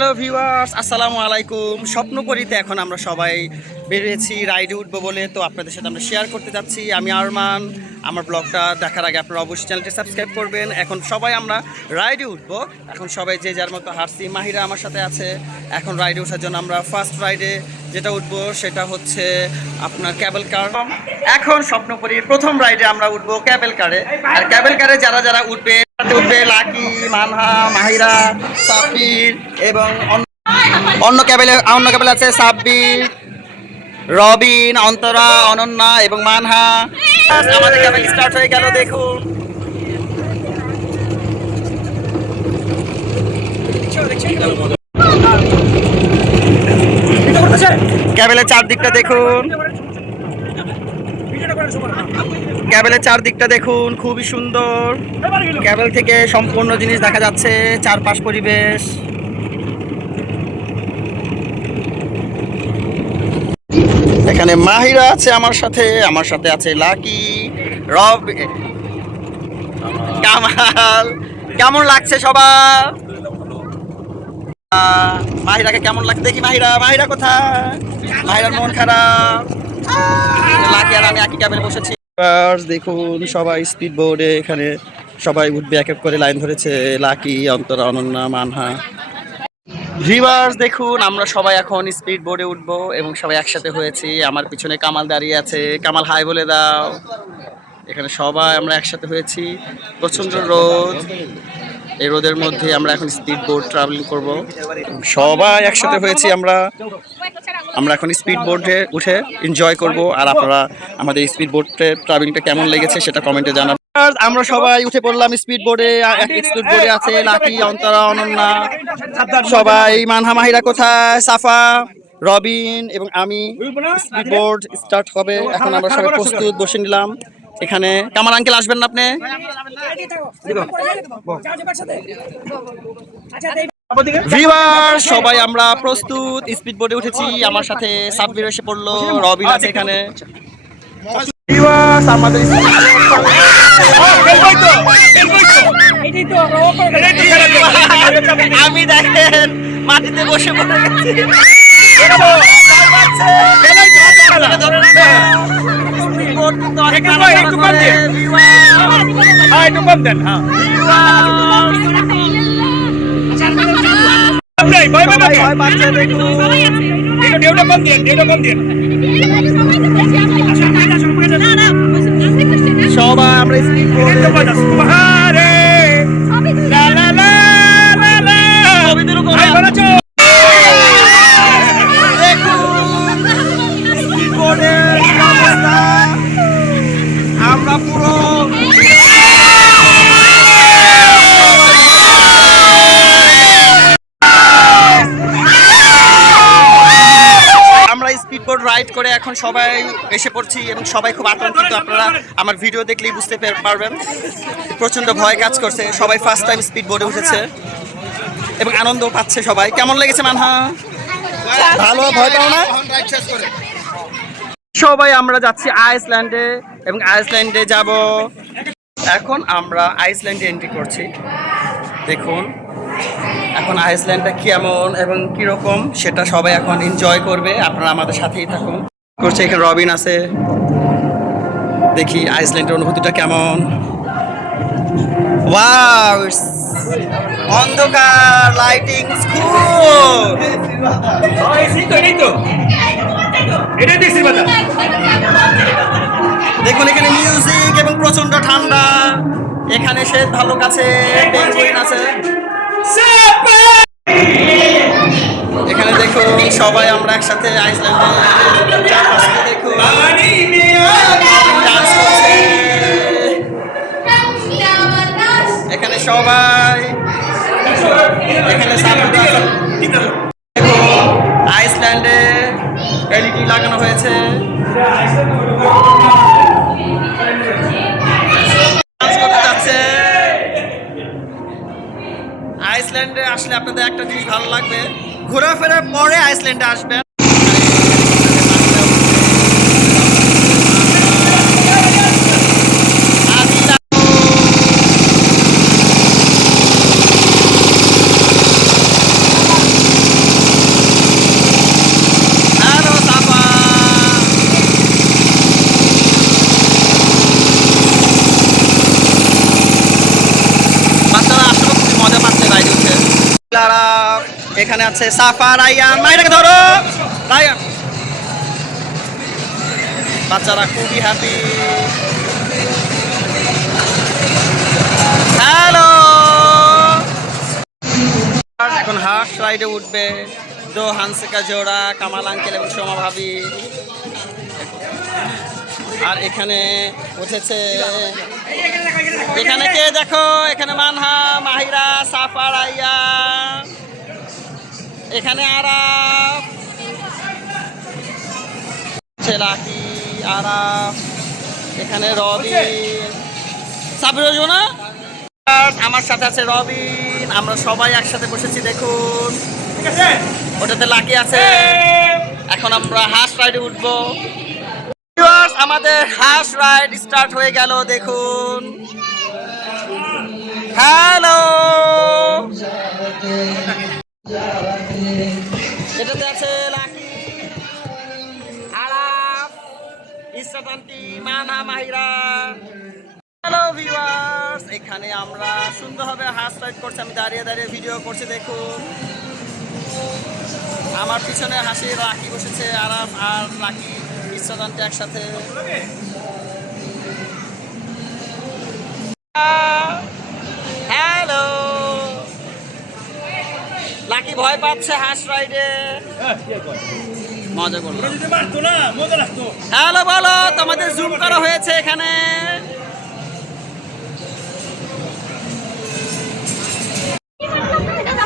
Hello viewers আসসালামু আলাইকুম স্বপ্নপুরীতে এখন আমরা সবাই বেরিয়েছি, রাইডে উঠবো বলে। তো আপনাদের সাথে আমরা শেয়ার করতে যাচ্ছি। আমি আরমান। আমার ব্লগটা দেখার আগে আপনারা অবশ্যই চ্যানেলটি সাবস্ক্রাইব করবেন। এখন সবাই আমরা রাইডে উঠবো। এখন সবাই যে যার মতো হারছি মাহিরা আমার সাথে আছে। এখন রাইডে ওঠার জন্য আমরা ফার্স্ট রাইডে যেটা উঠবো সেটা হচ্ছে আপনার ক্যাবেল কার এখন স্বপ্নপুরীর প্রথম রাইডে আমরা উঠবো ক্যাবেল কারে আর ক্যাবেল কারে যারা যারা উঠবে উঠবে লাকি মানহা, মাহিরা সাফির এবং অন্য ক্যাবেলে অন্য ক্যাবেলে আছে সাব্বির, রবিন, অন্তরা, অনন্যা এবং মানহা। আমাদের ক্যাবেল স্টার্ট হয়ে গেল, দেখুন। ক্যাবেলের চারদিকটা দেখুন। ক্যাবেলের চারদিকটা দেখুন, খুবই সুন্দর। ক্যাবেল থেকে সম্পূর্ণ জিনিস দেখা যাচ্ছে, চারপাশ পরিবেশ। এখানে মাহিরা আছে আমার সাথে আমার সাথে আছে লাকি, রব, কামাল। কেমন লাগছে সবার? মাহিরাকে কেমন লাগছে? দেখি মাহিরা মাহিরা কোথায়? মাহিরার মন খারাপ। লাকি আর আমি একই ক্যাবেলে বসেছি। দেখুন, সবাই স্পিড বোর্ডে এখানে সবাই উঠবে, এক এক করে লাইন ধরেছে লাকি অন্তরা, অনন্যা, মানহা। ভিভার্স দেখুন, আমরা সবাই এখন স্পিড বোর্ডে উঠবো এবং সবাই একসাথে হয়েছি। আমার পিছনে কামাল দাঁড়িয়ে আছে। কামাল হাই বলে দাও। এখানে সবাই আমরা একসাথে হয়েছি। প্রচণ্ড রোদ। এই রোদের মধ্যে আমরা এখন স্পিড বোর্ড ট্রাভেলিং করব। সবাই একসাথে হয়েছি আমরা। আমরা এখন স্পিড বোর্ডে উঠে এনজয় করব। আর আপনারা আমাদের স্পিড বোর্ডে ট্রাভেলিংটা কেমন লেগেছে সেটা কমেন্টে জানাবেন। আমরা সবাই উঠে পড়লাম স্পিড বোর্ডে স্পিড বোর্ডে আছে লাকি, অন্তরা, অনন্যা। সবাই মানহা মাহিরা কোথায়? সাফা, রবিন এবং আমি স্পিড বোর্ড স্টার্ট হবে। এখন আমরা সবাই প্রস্তুত, বসে নিলাম। এখানে। কামার আঙ্কেল আসবেন না আপনি? ভিউয়ার সবাই আমরা প্রস্তুত। স্পিড বোর্ডে উঠেছি আমার সাথে সাব্বির এসে পড়ল রবিন আছে এখানে। আমাদের আমি দেখেন মাটিতে বসে পড়ে গেছি। Speedboard কিন্তু অনেক নাড়াচাড়া করে, viewers। সবাই ভয় পাচ্ছে দেখুন। সবাই আমরা সবাই এসে পড়ছি এবং সবাই খুব আতঙ্কিত। আপনারা আমার ভিডিও দেখলেই বুঝতে পারবেন। প্রচণ্ড ভয় কাজ করছে। সবাই ফার্স্ট টাইম স্পিড বোর্ডে উঠেছে এবং আনন্দ পাচ্ছে সবাই। কেমন লেগেছে মানহা? ভালো? ভয় পাও না? সবাই আমরা যাচ্ছি আইসল্যান্ডে এবং আইসল্যান্ডে যাব। এখন আমরা আইসল্যান্ডে এন্ট্রি করছি। দেখুন, এখন আইসল্যান্ডটা কেমন এবং কীরকম সেটা সবাই এখন এনজয় করবে। আপনারা আমাদের সাথেই থাকুন। করছে এখানে রবিন আছে। দেখি আইসল্যান্ডের অনুভূতিটা কেমন। ওয়াও অন্ধকার লাইটিং স্কুল দেখুন এখানে মিউজিক এবং প্রচণ্ড ঠান্ডা। এখানে শ্বেত ভালুক আছে পেঙ্গুইন আছে। এখানে দেখুন সবাই আমরা একসাথে আইসল্যান্ডে সবাই। এখানে আইসল্যান্ডে এলইডি লাগানো হয়েছে। আইসল্যান্ডে আসলে আপনাদের একটা জিনিস ভালো লাগবে। ঘোরাফেরার পরে আইসল্যান্ডে আসবেন। এখানে আছে সাফা, রাইয়ান। মাইরাকে ধরো। রাইয়ান। বাচ্চারা খুবই হ্যাপি হ্যালো এখন হার্স রাইডে উঠবে। দো হানসিকা জোড়া, কামাল, আঙ্কেল এবং সোমা ভাবি। আর এখানে উঠেছে এখানে কে দেখো? এখানে মানহা, মাহিরা, সাফা, রাইয়া। এখানে আরাফ। লাকি আরাফ। এখানে রবি সাবির না? আমার সাথে আছে রবিন। আমরা সবাই একসাথে বসেছি দেখুন। ওটাতে লাকি আছে। এখন আমরা হাঁস রাইডে উঠবো। আমাদের হাঁস রাইড স্টার্ট হয়ে গেল দেখুন। হ্যালো এটাতে আছে লাকি আলাপ। ইসরাতান্তি মানা মাহিরা। হ্যালো এখানে আমরা সুন্দরভাবে হাঁস রাইড করছি। আমি দাঁড়িয়ে দাঁড়িয়ে ভিডিও করছি, দেখুন। আমার পিছনে হাসি, রাখি বসেছে আরাফ আর রাখি ইসরাতান্তি একসাথে। লাকি ভয় পাচ্ছে হাঁস রাইডে? মজা করল হ্যালো বলো তোমাদের জুম করা হয়েছে এখানে?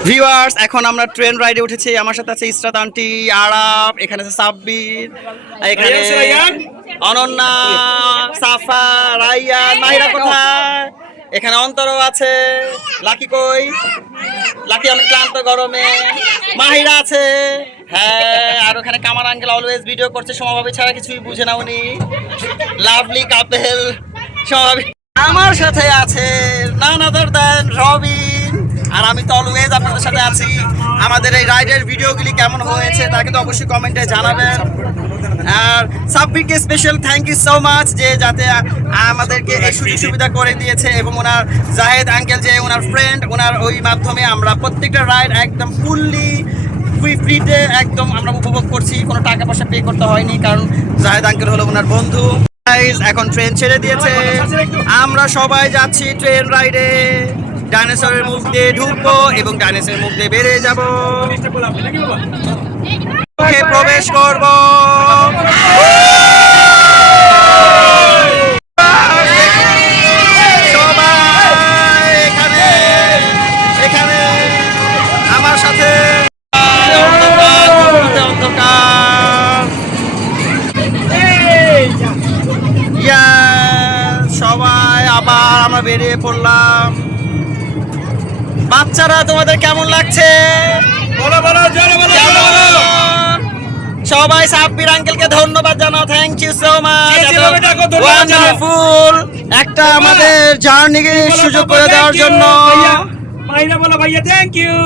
ভিউয়ার্স এখন আমরা ট্রেন রাইডে উঠেছি। আমার সাথে আছে ইসরাত আন্টি আরাফ এখানে আছে সাব্বির এখানে অনন্যা সাফা রাইয়া মাহিরা কোথায়? এখানে অন্তরও আছে। লাকি কই? লাকি অনেক ক্লান্ত গরমে। মাহিরা আছে। হ্যাঁ আর ওখানে কামার আঙ্কেল অলওয়েজ ভিডিও করছে সমভাবে ছাড়া কিছুই বুঝে না উনি। লাভলি কাপেল সমাভাবে আমার সাথে আছে নান আদার দ্যান রবিন। আর আমি তো অলওয়েজ আপনাদের সাথে আছি। আমাদের এই রাইডের ভিডিওগুলি কেমন হয়েছে তা কিন্তু অবশ্যই কমেন্টে জানাবেন। আর সাব্বিরকে special thank you so much যে যাতে আমাদেরকে এই সুযোগ সুবিধা করে দিয়েছে এবং ওনার জাহেদ আঙ্কেল যে ওনার ফ্রেন্ড ওনার ওই মাধ্যমে আমরা প্রত্যেকটা রাইড একদম ফুললি ফ্রি ফ্রিতে একদম আমরা উপভোগ করছি। কোনো টাকা পয়সা পে করতে হয়নি কারণ জাহেদ আঙ্কেল হলো ওনার বন্ধু। এখন ট্রেন ছেড়ে দিয়েছে। আমরা সবাই যাচ্ছি ট্রেন রাইডে ডাইনোসরের মুখ দিয়ে ঢুকবো এবং ডাইনোসরের মুখ দিয়ে বেরিয়ে যাব। প্রবেশ করব। আবার আমরা বেরিয়ে পড়লাম বাচ্চারা তোমাদের কেমন লাগছে কেমন? সবাই সাব্বির আঙ্কেলকে ধন্যবাদ জানাও। Thank you so much. Wonderful একটা আমাদের জার্নি সুযোগ করে দেওয়ার জন্য। মাইনা বলো ভাইয়া থ্যাংক ইউ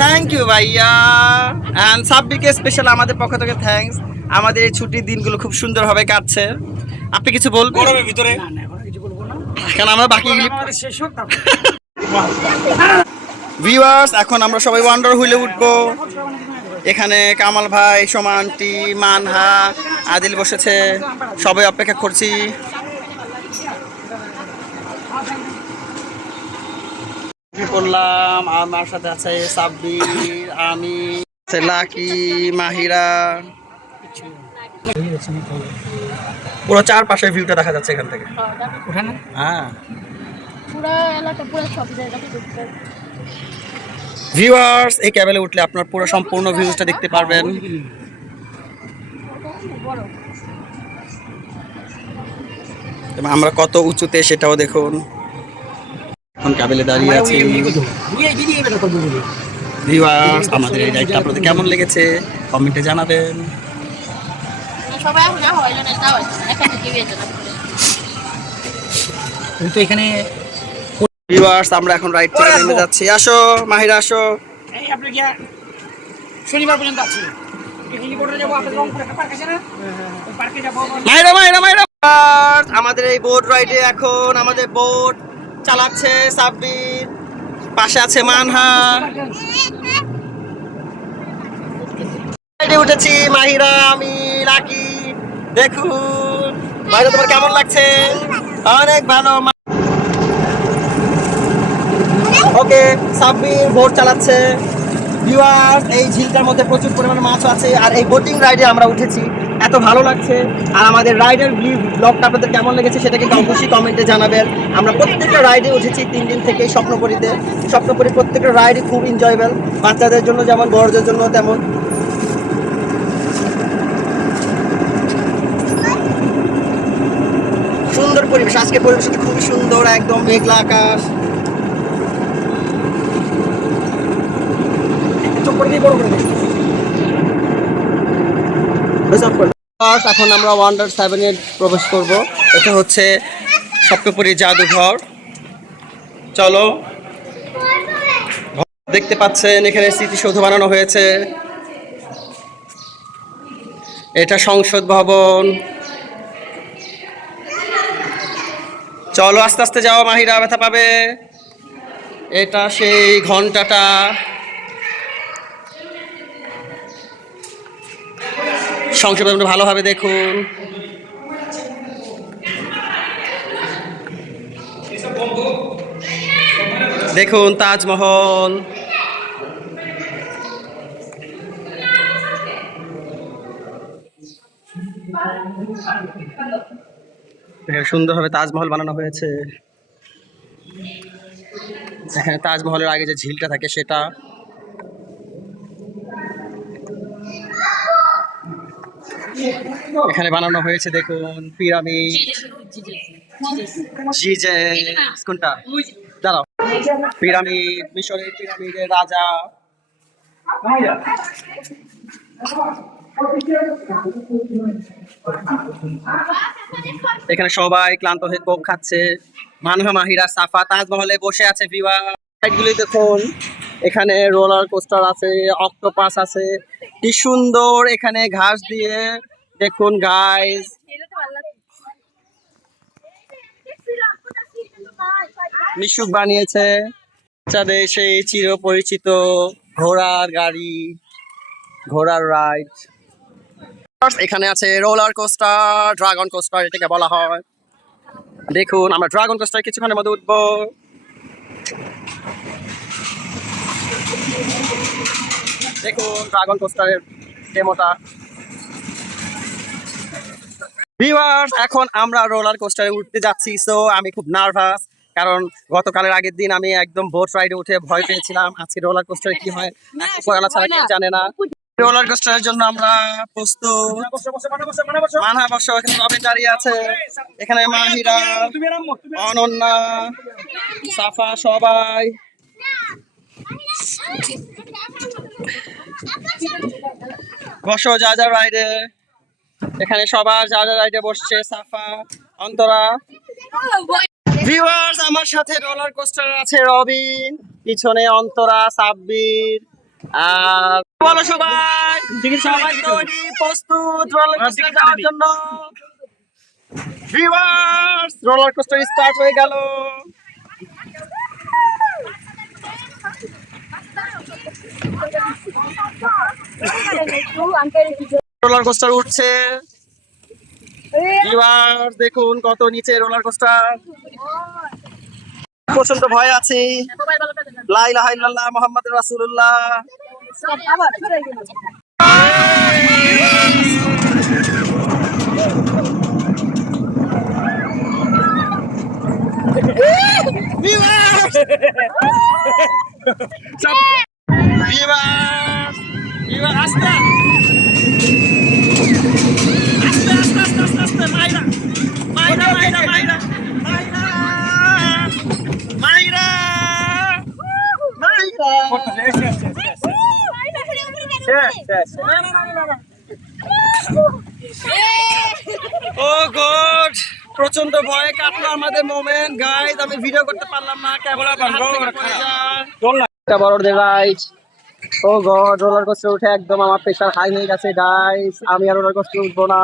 থ্যাংক ইউ ভাইয়া। অ্যান্ড সাব্বিরকে স্পেশাল আমাদের পক্ষ থেকে থ্যাঙ্কস আমাদের এই ছুটির দিনগুলো খুব সুন্দরভাবে কাটছে। আপনি কিছু বলবেন? গরমের ভিতরে। কারণ আমরা বাকি ভিউয়ার্স এখন আমরা সবাই ওয়ান্ডার হুইলে উঠবো। এখানে কামাল ভাই সোমা আন্টি মানহা আদিল বসেছে। সবাই অপেক্ষা করছি। করলাম? আমার সাথে আছে সাব্বির আমি লাকি মাহিরা। পুরো চারপাশের ভিউটা দেখা যাচ্ছে এখান থেকে। হ্যাঁ। পুরো এলাকা পুরো সব জায়গাতে। ভিউয়ার্স এই ক্যাবেলে উঠলে আপনার পুরো সম্পূর্ণ ভিউজটা দেখতে পারবেন। এবং আমরা কত উঁচুতে সেটাও দেখুন। এখন ক্যাবেলে দাঁড়িয়ে আছি। ভিউয়ার্স আমাদের এই রাইডটা আপনাদের কেমন লেগেছে? কমেন্টে জানাবেন। সবাই এখন ভিউয়ার্স আমরা এখন রাইড থেকে নেমে যাচ্ছি। আসো মাহিরা আসো। এই আপনি কি শনিবার পর্যন্ত আছে। আমাদের এই বোট রাইডে এখন আমাদের বোট চালাচ্ছে সাব্বির। পাশে আছে মানহা। উঠেছি মাহিরা আমি লাকি দেখুন। মাহিরা তোমার কেমন লাগছে? অনেক ভালো ওকে, সাব্বির বোট চালাচ্ছে। ভিউয়ার এই ঝিলটার মধ্যে প্রচুর পরিমাণে মাছ আছে আর এই বোটিং রাইডে আমরা উঠেছি। এত ভালো লাগছে। আর আমাদের রাইডের ব্লগটা আপনাদের কেমন লেগেছে সেটাকে অবশ্যই কমেন্টে জানাবেন। আমরা প্রত্যেকটা রাইডে উঠেছি তিন দিন থেকে স্বপ্নপুরীতে। স্বপ্নপুরী প্রত্যেকটা রাইডই খুব এনজয়েবল বাচ্চাদের জন্য যেমন, বড়দের জন্য তেমন। সুন্দর পরিবেশ। আজকে পরিবেশটা খুবই সুন্দর, একদম মেঘলা আকাশ। এখন আমরা ওয়ান্ডার সেভেনে প্রবেশ করব। এটা হচ্ছে সপ্তপুরী জাদুঘর। চলো। দেখতে পাচ্ছেন, এখানে স্মৃতিসৌধ বানানো হয়েছে। এটা সংসদ ভবন। চলো, আস্তে আস্তে যাও, মাহিরা ব্যথা পাবে। এটা সেই ঘন্টাটা। সংসদ ভবনটা ভালোভাবে দেখুন। দেখুন তাজমহল। সুন্দরভাবে তাজমহল বানানো হয়েছে। তাজমহলের আগে যে ঝিলটা থাকে সেটা এখানে বানানো হয়েছে দেখুন পিরামিড। জিজে কোনটা? দাঁড়াও। পিরামিড মিশরের পিরামিডের রাজা। এখানে সবাই ক্লান্ত হয়ে কোক খাচ্ছে। মানহা মাহিরা সাফা তাজমহলে বসে আছে ভিওয়া গুলি দেখুন এখানে রোলার কোস্টার আছে অক্টোপাস আছে। কি সুন্দর এখানে ঘাস দিয়ে দেখুন গাইস মিশুক বানিয়েছে। বাচ্চাদের সেই চির পরিচিত ঘোড়ার গাড়ি, ঘোড়ার রাইড এখানে আছে রোলার কোস্টার ড্রাগন কোস্টার এটাকে বলা হয়। দেখুন, আমরা ড্রাগন কোস্টার কিছুক্ষণের মধ্যে উঠবো। দেখুন ড্রাগন কোস্টারের ডেমোটা ভিউয়ার্স এখন আমরা রোলার কোস্টারে উঠতে যাচ্ছি সো আমি খুব নার্ভাস কারণ গতকালের আগের দিন আমি একদম বোট রাইডে উঠে ভয় পেয়েছিলাম আজকে রোলার কোস্টারে কি হয় পড়ালা ছাড়া কেউ জানে না। রোলার কোস্টারের জন্য আমরা প্রস্তুত। বসো বসো মানে বসো মানে বসো। মানহা বর্ষ এখানে রবিন দাঁড়িয়ে আছে। এখানে মাহিরা অনন্যা সাফা সবাই। বসো যা যা রাইডে এখানে সবার যা যা রাইডে বসছে, সাফা, অন্তরা। ভিউয়ার্স আমার সাথে রোলার কোস্টার আছে রবিন, পিছনে অন্তরা, সাব্বির, আর বলো সবাই সবাই তৈরি, প্রস্তুত রোলার কোস্টার যাওয়ার জন্য। ভিউয়ার্স রোলার কোস্টার স্টার্ট হয়ে গেল। রোলার কোস্টার উঠছে। এবার দেখুন কত নিচে রোলার কোস্টার। প্রচণ্ড ভয় আছে। লা ইলাহা ইল্লাল্লাহ মুহাম্মাদুর রাসূলুল্লাহ। ভিউয়ার্স ভিউয়ার্স ও গড প্রচণ্ড ভয়ে কাটলো আমাদের মোমেন্ট গাইস আমি ভিডিও করতে পারলাম না ক্যামেরা ও গড রোলার কোস্টার উঠে একদম আমার প্রেশার হাই হয়ে গেছে গাইস আমি আর রোলার কোস্টার উঠবো না।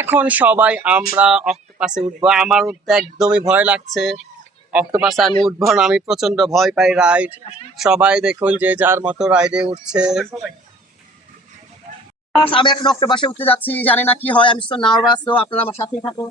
এখন সবাই আমরা অক্টোপাসে উঠবো। আমার উঠতে একদমই ভয় লাগছে। অক্টোপাসে আমি উঠবো না আমি প্রচণ্ড ভয় পাই রাইড সবাই দেখুন যে যার মতো রাইডে উঠছে। আমি এখন অক্টোপাসে উঠতে যাচ্ছি জানি না কি হয় আমি তো নার্ভাস তো আপনারা আমার সাথেই থাকুন।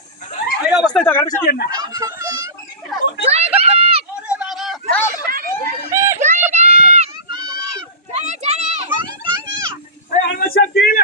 থাকার পিছিয়ে দিন না। এই আমার সাথে কি?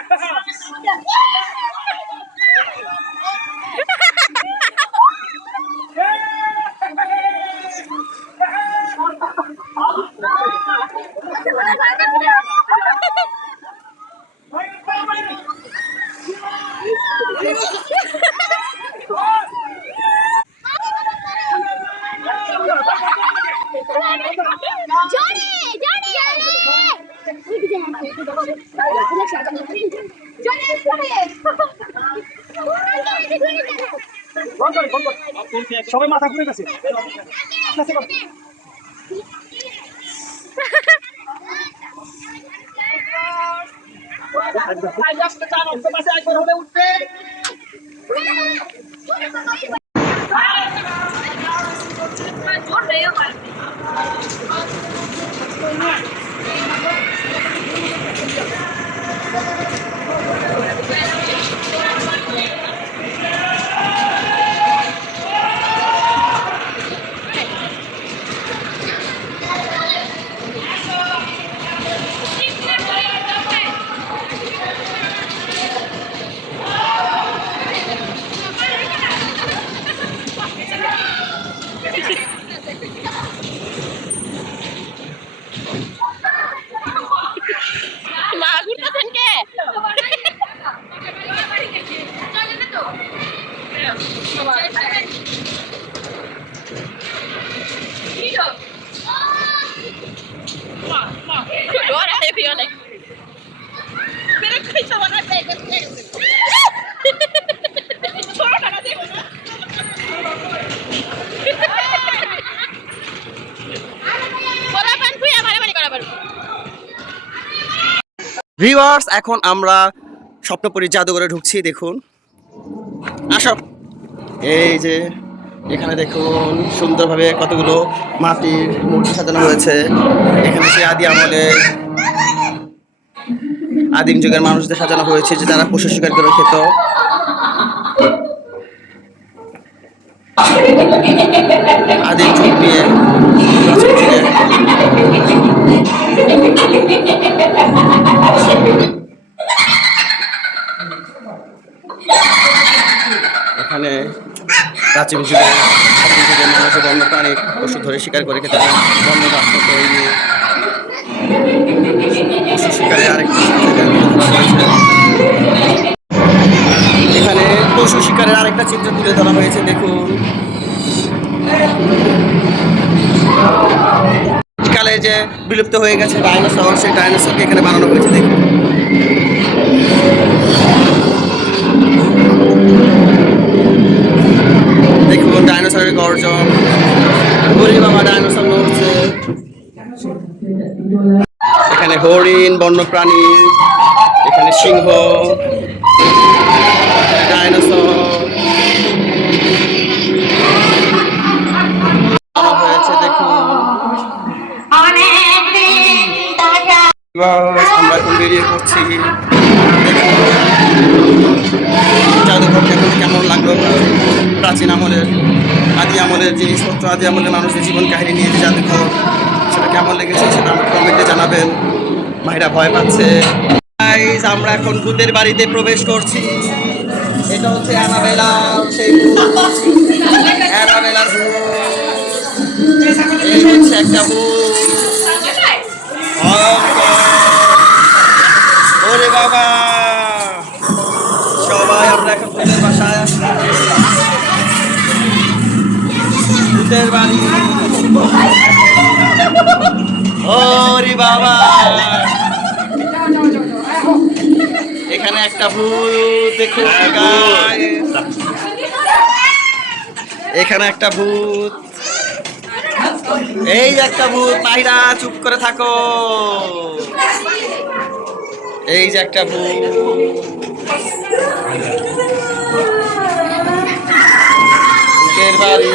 বন্ধ করুন, বন্ধ করুন। সবাই মাথা ঘুরে গেছে। মা ঘুরতেছেন কে ডর আছে ফি অনেক মেরে কইছো মনে হয় ছোট টাকা দেবো না বলা পান তুই আমার বাড়ি করা পারব ভিউয়ার্স এখন আমরা স্বপ্নপুরী জাদুঘরে ঢুকছি, দেখুন। আসো। এই যে, এখানে দেখুন, সুন্দরভাবে কতগুলো মাটির মূর্তি সাজানো হয়েছে। এখানে সেই আদি আমলের আদিম যুগের মানুষদের সাজানো হয়েছে, যে তারা পশু শিকার করে খেত। আদিম যুগ নিয়ে এখানে প্রাচীন যুগে প্রাচীন যুগে মানুষের বন্য প্রাণী পশু ধরে শিকার করে খেতে বন্য রাস্তা তৈরি। পশু শিকারে আরেকটি এখানে পশু শিকারের আরেকটা চিত্র তুলে ধরা হয়েছে, দেখুন। যে বিলুপ্ত হয়ে গেছে ডাইনোসর, সেই ডাইনোসরকে এখানে বানানো হয়েছে, দেখুন। দেখুন, ডাইনোসরের গর্জন। বলি বাবা, ডাইনোসর নড়ছে এখানে হরিণ, বন্যপ্রাণী, এখানে সিংহ। প্রাচীন আমলের, আদি আমলের জিনিসপত্র, আদি আমলের মানুষের জীবন কাহিনী নিয়ে যে জাদুঘর সেটা কেমন লেগেছে সেটা আমাকে কমেন্টে জানাবেন। মাহিরা ভয় পাচ্ছে। আমরা এখন ভূতের বাড়িতে প্রবেশ করছি। এটা হচ্ছে অ্যানাবেলা হচ্ছে একটা ভূত। ওরে বাবা। সবাই আমরা এখন বাসায় ভূতের বাড়ি। ওরে বাবা। এখানে একটা ভূত guys। এখানে একটা ভূত। এই যে একটা ভূত, মাহিরা, চুপ করে থাকো। এই যে একটা ভূত। বাড়ি।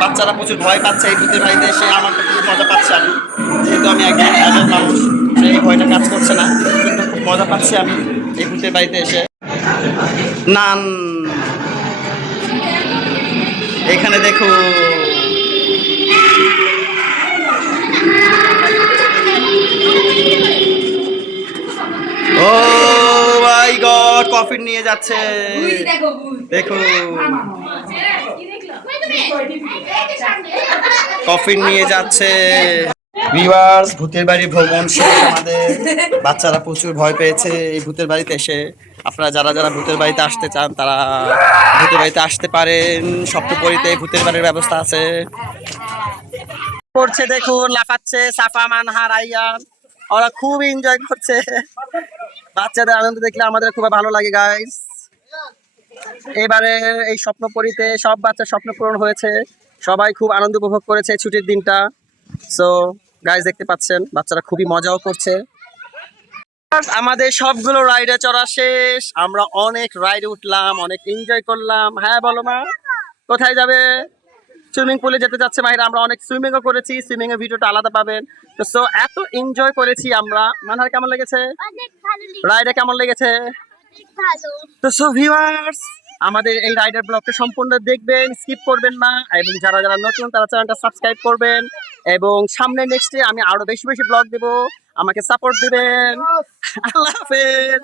বাচ্চারা প্রচুর ভয় পাচ্ছে, এই ভূতের বাড়িতে এসে আমার খুব মজা পাচ্ছি আমি। যেহেতু আমি একজন অ্যাডাল্ট মানুষ সেই ভয়টা কাজ করছে না। কিন্তু খুব মজা পাচ্ছি আমি এই ভূতের বাড়িতে এসে। নান। এখানে দেখো কফি নিয়ে যাচ্ছে। দেখো কফি নিয়ে যাচ্ছে। ভিউয়ার্স ভূতের বাড়ি ভ্রমণ শেষ। আমাদের বাচ্চারা প্রচুর ভয় পেয়েছে এই ভূতের বাড়িতে এসে। আপনারা যারা যারা ভূতের বাড়িতে আসতে চান তারা ভূতের বাড়িতে আসতে পারেন। সপ্তপরিতে ভূতের বাড়ির ব্যবস্থা আছে। করছে দেখুন লাফাচ্ছে সাফা মানহা রাইয়ান ওরা খুব এনজয় করছে। বাচ্চাদের আনন্দ দেখলে আমাদের খুব ভালো লাগে গাইস এবারে এই স্বপ্নপুরীতে সব বাচ্চার স্বপ্ন পূরণ হয়েছে। সবাই খুব আনন্দ উপভোগ করেছে ছুটির দিনটা। সো গাইস দেখতে পাচ্ছেন, বাচ্চারা খুবই মজাও করছে। আমাদের সবগুলো রাইডে চড়া শেষ। আমরা অনেক রাইডে উঠলাম, অনেক এনজয় করলাম। হ্যাঁ বলো মা, কোথায় যাবে? সুইমিং পুলে যেতে যাচ্ছে মাহিরা আমরা অনেক সুইমিংও করেছি সুইমিং এর ভিডিওটা আলাদা পাবেন। তো সো এত এনজয় করেছি আমরা। মানহার কেমন লেগেছে? রাইডে কেমন লেগেছে? তো সো ভিউয়ার্স আমাদের এই রাইডার ব্লগটা সম্পূর্ণ দেখবেন স্কিপ করবেন না। এবং যারা যারা নতুন তারা চ্যানেলটা সাবস্ক্রাইব করবেন। এবং সামনে নেক্সটে আমি আরও বেশি বেশি ব্লগ দেব। আমাকে সাপোর্ট দিবেন। আল্লাহ হাফেজ।